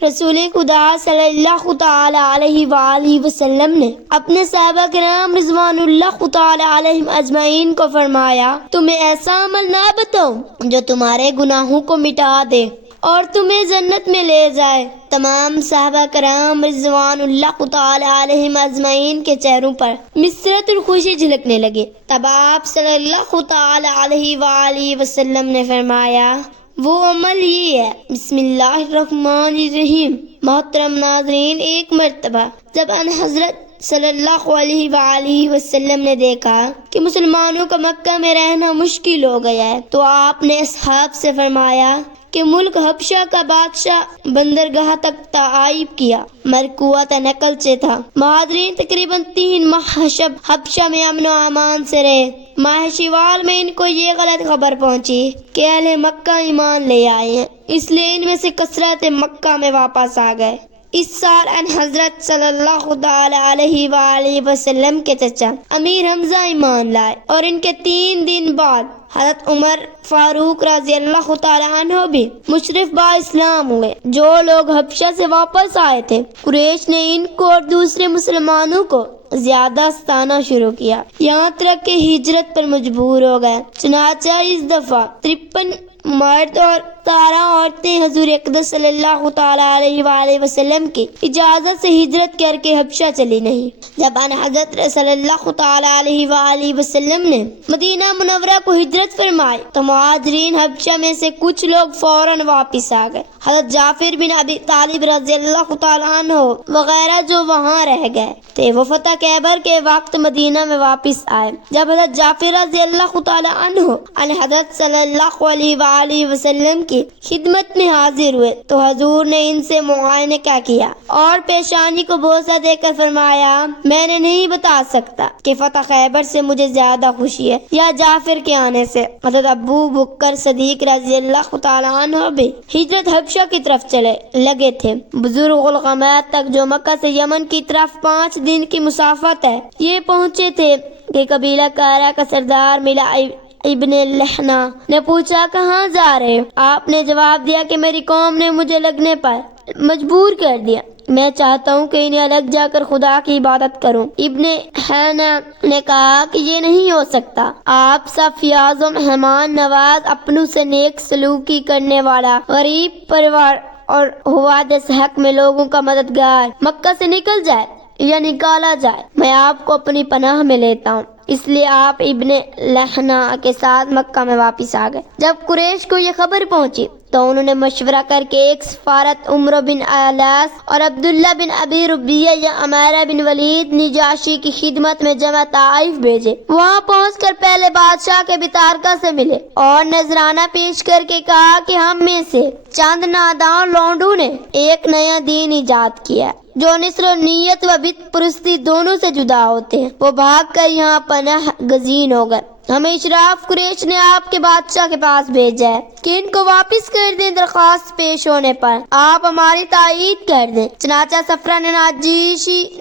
رسول خدا صلی اللہ تعالی علیہ وآلہ وسلم نے اپنے صحابہ کرام رضوان اللہ تعالی علیہم اجمعین کو فرمایا، تمہیں ایسا عمل نہ بتاؤں جو تمہارے گناہوں کو مٹا دے اور تمہیں جنت میں لے جائے۔ تمام صحابہ کرام رضوان اللہ تعالی علیہم اجمعین کے چہروں پر مسرت اور خوشی جھلکنے لگے۔ تب آپ صلی اللہ تعالی علیہ وآلہ وسلم نے فرمایا، وہ عمل یہ ہے۔ بسم اللہ الرحمن الرحیم۔ محترم ناظرین، ایک مرتبہ جب ان حضرت صلی اللہ علیہ وآلہ وسلم نے دیکھا کہ مسلمانوں کا مکہ میں رہنا مشکل ہو گیا ہے تو آپ نے اصحاب سے فرمایا کہ ملک حبشہ کا بادشاہ بندرگاہ تک تعائب کیا، مرکوت نقل سے تھا۔ مہاجرین تقریباً 3 ماہ حبشہ میں امن و امان سے رہے۔ ماہ شوال میں ان کو یہ غلط خبر پہنچی کہ اہل مکہ ایمان لے آئے ہیں، اس لیے ان میں سے کثرت مکہ میں واپس آ گئے۔ اس سال ان حضرت صلی اللہ تعالی علیہ وآلہ وسلم کے چچا امیر حمزہ ایمان لائے اور ان کے 3 دن بعد حضرت عمر فاروق رضی اللہ تعالی عنہ بھی مشرف با اسلام ہوئے۔ جو لوگ حبشہ سے واپس آئے تھے، قریش نے ان کو اور دوسرے مسلمانوں کو زیادہ ستانا شروع کیا، یہاں تک کہ ہجرت پر مجبور ہو گئے۔ چنانچہ اس دفعہ 53 مرد اور 17 عورتیں حضور اقدس صلی اللہ تعالی علیہ وآلہ وسلم کی اجازت سے ہجرت کر کے حبشہ چلی نہیں۔ جب ان حضرت صلی اللہ تعالی علیہ وآلہ وسلم نے مدینہ منورہ کو ہجرت فرمائی تو مہاجرین حبشہ میں سے کچھ لوگ فوراً واپس آ گئے۔ حضرت جعفر بن ابی طالب رضی اللہ تعالی عنہ وغیرہ جو وہاں رہ گئے تھے وہ فتح خیبر کے وقت مدینہ میں واپس آئے۔ جب حضرت جعفر رضی اللہ تعالی عنہ ان حضرت صلی اللہ علیہ وآلہ وسلم کی خدمت میں حاضر ہوئے تو حضور نے ان سے معائنہ کیا اور پیشانی کو بوسہ دے کر فرمایا، میں نے نہیں بتا سکتا کہ فتح خیبر سے مجھے زیادہ خوشی ہے یا جعفر کے آنے سے۔ حضرت ابو بکر صدیق رضی اللہ تعالی عنہ بھی ہجرت حبشہ کی طرف چلے لگے تھے۔ بزرگ الغمات تک جو مکہ سے یمن کی طرف 5 دن کی مسافت ہے، یہ پہنچے تھے کہ قبیلہ کارا کا سردار ملا ابن لہنا نے پوچھا، کہاں جا رہے ہو؟ آپ نے جواب دیا کہ میری قوم نے مجھے لگنے پر مجبور کر دیا، میں چاہتا ہوں کہ انہیں الگ جا کر خدا کی عبادت کروں۔ ابن حنا نے کہا کہ یہ نہیں ہو سکتا، آپ سب فیاض و مہمان نواز، اپنوں سے نیک سلوکی کرنے والا، غریب پروار اور حوادث حق میں لوگوں کا مددگار، مکہ سے نکل جائے یا نکالا جائے، میں آپ کو اپنی پناہ میں لیتا ہوں۔ اس لیے آپ ابن لہنا کے ساتھ مکہ میں واپس آ گئے۔ جب قریش کو یہ خبر پہنچی تو انہوں نے مشورہ کر کے ایک سفارت عمرو بن الاس اور عبداللہ بن ابی ربیہ یا عمارہ بن ولید نجاشی کی خدمت میں جمع طائف بھیجے۔ وہاں پہنچ کر پہلے بادشاہ کے بطارکہ سے ملے اور نذرانہ پیش کر کے کہا کہ ہم میں سے چند ناداں لونڈوں نے ایک نیا دین ایجاد کیا ہے جو نثر و نیت و بت پرستی دونوں سے جدا ہوتے ہیں، وہ بھاگ کر یہاں پناہ گزین ہو گئے۔ ہمیں اشراف قریش نے آپ کے بادشاہ کے پاس بھیجا ہے کہ ان کو واپس کر دیں، درخواست پیش ہونے پر آپ ہماری تائید کر دیں۔ چنانچہ سفرہ نے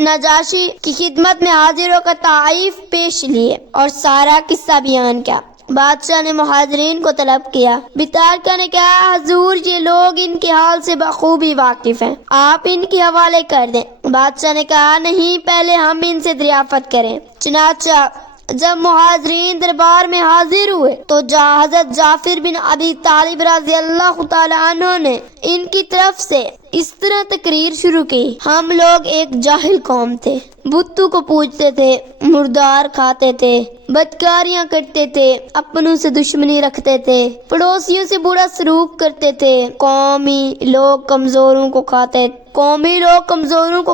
نجاشی کی خدمت میں حاضر ہو کر طائف پیش لیے اور سارا قصہ بیان کیا۔ بادشاہ نے مہاجرین کو طلب کیا۔ بطارکہ نے کہا، حضور یہ لوگ ان کے حال سے بخوبی واقف ہیں، آپ ان کے حوالے کر دیں۔ بادشاہ نے کہا، نہیں، پہلے ہم ان سے دریافت کریں۔ چنانچہ جب مہاجرین دربار میں حاضر ہوئے تو حضرت جعفر بن ابی طالب رضی اللہ تعالی عنہ نے ان کی طرف سے اس طرح تقریر شروع کی، ہم لوگ ایک جاہل قوم تھے، بتوں کو پوجتے تھے، مردار کھاتے تھے، بدکاریاں کرتے تھے، اپنوں سے دشمنی رکھتے تھے، پڑوسیوں سے برا سلوک کرتے تھے، قومی لوگ کمزوروں کو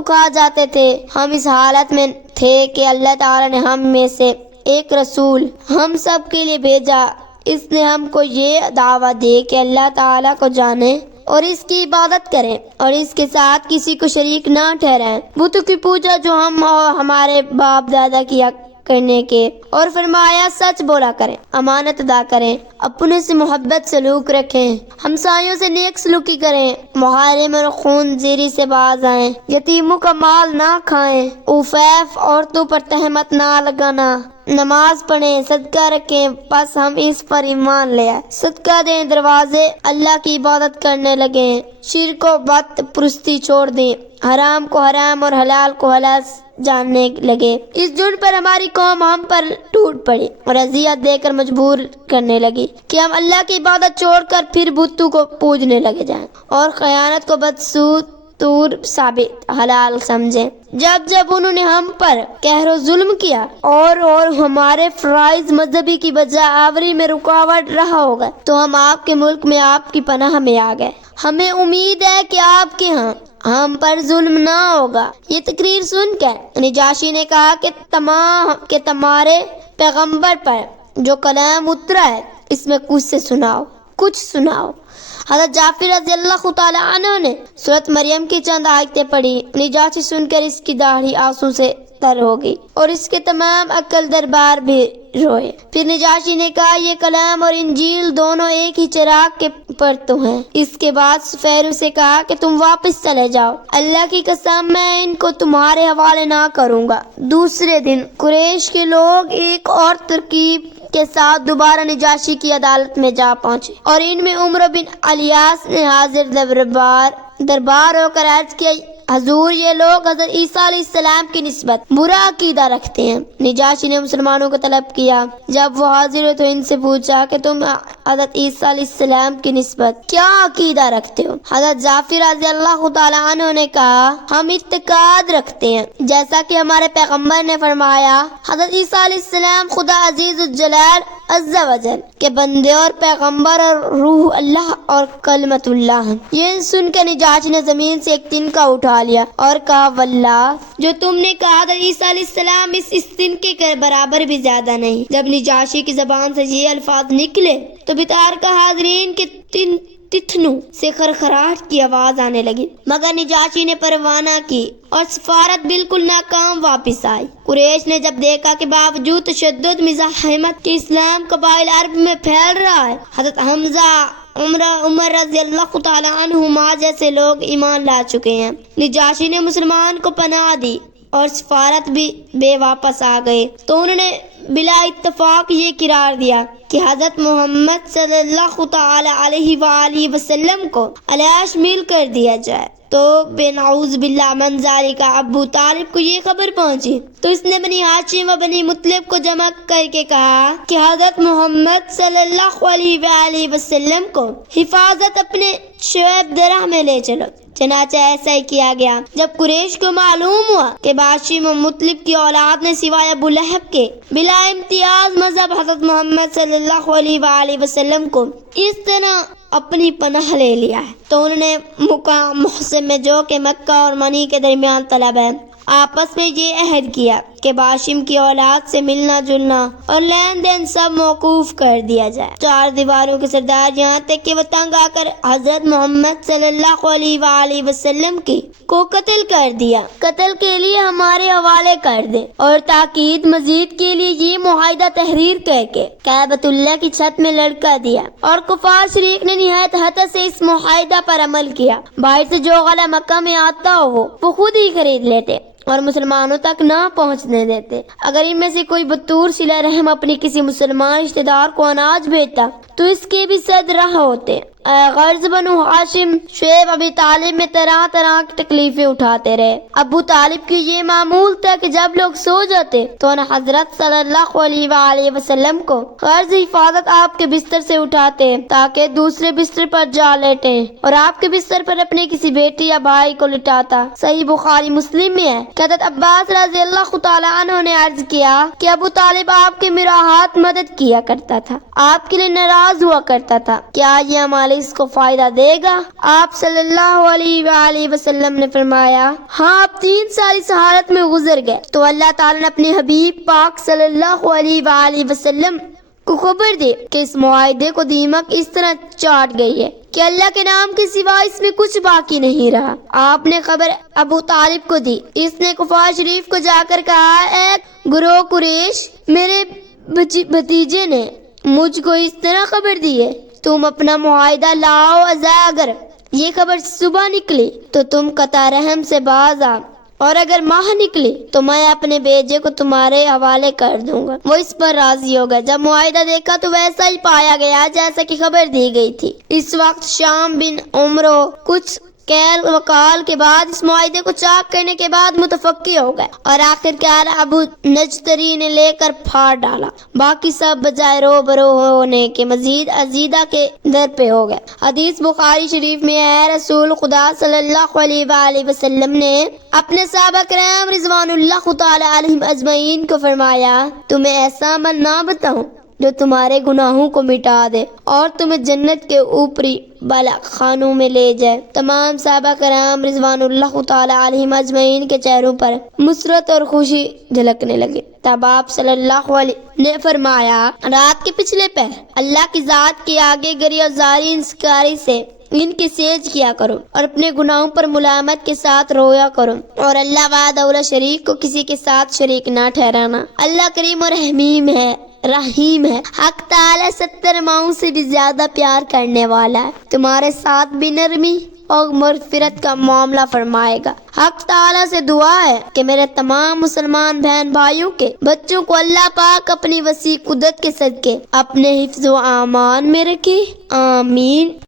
کھا جاتے تھے۔ ہم اس حالت میں تھے کہ اللہ تعالیٰ نے ہم میں سے ایک رسول ہم سب کے لیے بھیجا، اس نے ہم کو یہ دعوت دی کہ اللہ تعالیٰ کو جانیں اور اس کی عبادت کریں اور اس کے ساتھ کسی کو شریک نہ ٹھہرائیں، بتوں کی پوجا جو ہم اور ہمارے باپ دادا کیا کرنے کے، اور فرمایا سچ بولا کریں، امانت ادا کریں، اپنے سے محبت سلوک رکھیں، ہمسایوں سے نیک سلوکی کریں، محارم اور خون زیری سے باز آئیں، یتیموں کا مال نہ کھائیں، عفیف عورتوں پر تہمت نہ لگانا، نماز پڑھیں، صدقہ رکھیں، بس ہم اس پر ایمان لے آئے۔ صدقہ دیں، دروازے اللہ کی عبادت کرنے لگیں، شرک و بت پرستی چھوڑ دیں، حرام کو حرام اور حلال کو حلال جاننے لگے۔ اس جرم پر ہماری قوم ہم پر ٹوٹ پڑی اور اذیت دے کر مجبور کرنے لگی کہ ہم اللہ کی عبادت چھوڑ کر پھر بتوں کو پوجنے لگے جائیں اور خیانت کو بدسود تور ثابت حلال سمجھیں۔ جب انہوں نے ہم پر قہر و ظلم کیا اور ہمارے فرائض مذہبی کی بجا آوری میں رکاوٹ رہا ہوگا تو ہم آپ کے ملک میں آپ کی پناہ میں آ گئے۔ ہمیں امید ہے کہ آپ کے ہاں ہم پر ظلم نہ ہوگا۔ یہ تقریر سن کر نجاشی نے کہا کہ تمہارے پیغمبر پر جو کلام اترا ہے اس میں کچھ سناؤ۔ حضرت جعفر رضی اللہ تعالی عنہ نے سورۃ مریم کی چند آیتیں پڑھی۔ نجاشی سن کر اس کی داڑھی آنسو سے تر ہو گئی اور اس کے تمام عقل دربار بھی روئے۔ پھر نجاشی نے کہا یہ کلام اور انجیل دونوں ایک ہی چراغ کے پرتو ہیں۔ اس کے بعد سفیروں سے کہا کہ تم واپس چلے جاؤ، اللہ کی قسم میں ان کو تمہارے حوالے نہ کروں گا۔ دوسرے دن قریش کے لوگ ایک اور ترکیب کے ساتھ دوبارہ نجاشی کی عدالت میں جا پہنچے اور ان میں عمر بن الیاس نے حاضر دربار ہو کر عرض کیا حضور یہ لوگ حضرت عیسیٰ علیہ السلام کی نسبت برا عقیدہ رکھتے ہیں۔ نجاشی نے مسلمانوں کو طلب کیا۔ جب وہ حاضر ہوئے تو ان سے پوچھا کہ تم حضرت عیسیٰ علیہ السلام کی نسبت کیا عقیدہ رکھتے ہو؟ حضرت جعفر رضی اللہ تعالی عنہ نے کہا ہم اعتقاد رکھتے ہیں جیسا کہ ہمارے پیغمبر نے فرمایا حضرت عیسیٰ علیہ السلام خدا عزیز الجلال عز و جل کے بندے اور پیغمبر اور روح اللہ اور کلمت اللہ ہیں۔ یہ سن کر نجاشی نے زمین سے ایک تنکا اٹھا لیا اور کہا واللہ جو تم نے کہا حضرت عیسیٰ علیہ السلام اس تنکے کے برابر بھی زیادہ نہیں۔ جب نجاشی کی زبان سے یہ الفاظ نکلے تو بطار کا حاضرین کے تتھنوں سے خرخراہٹ کی آواز آنے لگی، مگر نجاشی نے پرواہ نہ کی اور سفارت بالکل ناکام واپس آئی۔ قریش نے جب دیکھا کہ باوجود تشدد مزاحمت کے اسلام قبائل عرب میں پھیل رہا ہے، حضرت حمزہ عمر رضی اللہ تعالی عنہما جیسے لوگ ایمان لا چکے ہیں، نجاشی نے مسلمان کو پناہ دی اور سفارت بھی بے واپس آ گئے تو انہوں نے بلا اتفاق یہ قرار دیا کہ حضرت محمد صلی اللہ تعالی علیہ وآلہ وسلم کو علیہ شمیل کر دیا جائے۔ تو بے نعوذ باللہ من ذالک ابو طالب کو یہ خبر پہنچی تو اس نے بنی ہاشم و بنی مطلب کو جمع کر کے کہا کہ حضرت محمد صلی اللہ علیہ وآلہ وسلم کو حفاظت اپنے شعیب درہ میں لے چلو۔ چنانچہ ایسا ہی کیا گیا۔ جب قریش کو معلوم ہوا کہ ہاشم و مطلب کی اولاد نے سوائے ابو لہب کے بلا امتیاز مذہب حضرت محمد صلی اللہ علیہ وآلہ وسلم کو اس طرح اپنی پناہ لے لیا ہے تو انہوں نے مقام محسن میں جو کہ مکہ اور منی کے درمیان طلب ہے آپس میں یہ عہد کیا کہ ہاشم کی اولاد سے ملنا جلنا اور لین دین سب موقوف کر دیا جائے۔ چار دیواروں کے سردار یہاں تک کہ وہ تنگ آ کر حضرت محمد صلی اللہ علیہ وآلہ وسلم کو قتل کر دیا، قتل کے لیے ہمارے حوالے کر دے، اور تاکید مزید کے لیے یہ معاہدہ تحریر کر کے کعبۃ اللہ کی چھت میں لڑکا دیا، اور کفار شریک نے نہایت حدت سے اس معاہدہ پر عمل کیا۔ باہر سے جو غلہ مکہ میں آتا ہو وہ خود ہی خرید لیتے اور مسلمانوں تک نہ پہنچنے دیتے۔ اگر ان میں سے کوئی بطور صلہ رحم اپنی کسی مسلمان رشتہ دار کو اناج بھیجتا تو اس کے بھی صد راہ ہوتے۔ غرض بنو ہاشم شعیب ابی طالب میں طرح طرح کی تکلیفیں اٹھاتے رہے۔ ابو طالب کی یہ معمول تھا کہ جب لوگ سو جاتے تو انہیں حضرت صلی اللہ علیہ وآلہ وسلم کو غرض حفاظت آپ کے بستر سے اٹھاتے تاکہ دوسرے بستر پر جا لیٹیں، اور آپ کے بستر پر اپنے کسی بیٹی یا بھائی کو لٹاتا۔ صحیح بخاری مسلم میں ہے کہ حضرت عباس رضی اللہ تعالی عنہ نے عرض کیا کہ ابو طالب آپ کے مراحات مدد کیا کرتا تھا، آپ کے لیے ناراض ہوا کرتا تھا، کیا یہ ہمارے اس کو فائدہ دے گا؟ آپ صلی اللہ علیہ وآلہ وسلم نے فرمایا ہاں، آپ 3 سال اس حالت میں گزر گئے تو اللہ تعالیٰ نے اپنے حبیب پاک صلی اللہ علیہ وآلہ وسلم کو خبر دی کہ اس معاہدے کو دیمک اس طرح چاٹ گئی ہے کہ اللہ کے نام کے سوا اس میں کچھ باقی نہیں رہا۔ آپ نے خبر ابو طالب کو دی، اس نے کفار شریف کو جا کر کہا اے گروہ قریش، میرے بھتیجے نے مجھ کو اس طرح خبر دی ہے، تم اپنا معاہدہ لاؤ، اگر یہ خبر صبح نکلی تو تم قطع رحم سے باز آ اور اگر ماہ نکلی تو میں اپنے بیجے کو تمہارے حوالے کر دوں گا۔ وہ اس پر راضی ہو گئے۔ جب معاہدہ دیکھا تو ویسا ہی پایا گیا جیسا کہ خبر دی گئی تھی۔ اس وقت شام بن عمرو کچھ کیل وکال کے بعد اس معاہدے کو چاک کرنے کے بعد متفقی ہو گئے اور آخرکار ابو نجتری نے لے کر پھاڑ ڈالا۔ باقی سب بجائے رو برو ہونے کے مزید عزیدہ کے در پہ ہو گئے۔ حدیث بخاری شریف میں ہے، رسول خدا صلی اللہ علیہ وآلہ وسلم نے اپنے صحابہ کرام رضوان اللہ تعالی علیہم اجمعین کو فرمایا، تمہیں ایسا عمل نہ بتاؤں جو تمہارے گناہوں کو مٹا دے اور تمہیں جنت کے اوپری بالا خانوں میں لے جائے۔ تمام صحابہ کرام رضوان اللہ تعالی علیہم اجمعین کے چہروں پر مسرت اور خوشی جھلکنے لگے۔ تب آپ صلی اللہ علیہ نے فرمایا، رات کے پچھلے پہر اللہ کی ذات کے آگے گری اور زاری انسکاری سے ان کی سیج کیا کرو اور اپنے گناہوں پر ملامت کے ساتھ رویا کرو اور اللہ وحدہ لا شریک کو کسی کے ساتھ شریک نہ ٹھہرانا۔ اللہ کریم اور رحیم ہے، حق تعالی 70 ماؤں سے بھی زیادہ پیار کرنے والا ہے، تمہارے ساتھ بھی نرمی اور مغفرت کا معاملہ فرمائے گا۔ حق تعالی سے دعا ہے کہ میرے تمام مسلمان بہن بھائیوں کے بچوں کو اللہ پاک اپنی وسیع قدرت کے صدقے اپنے حفظ و امان میں رکھے، آمین۔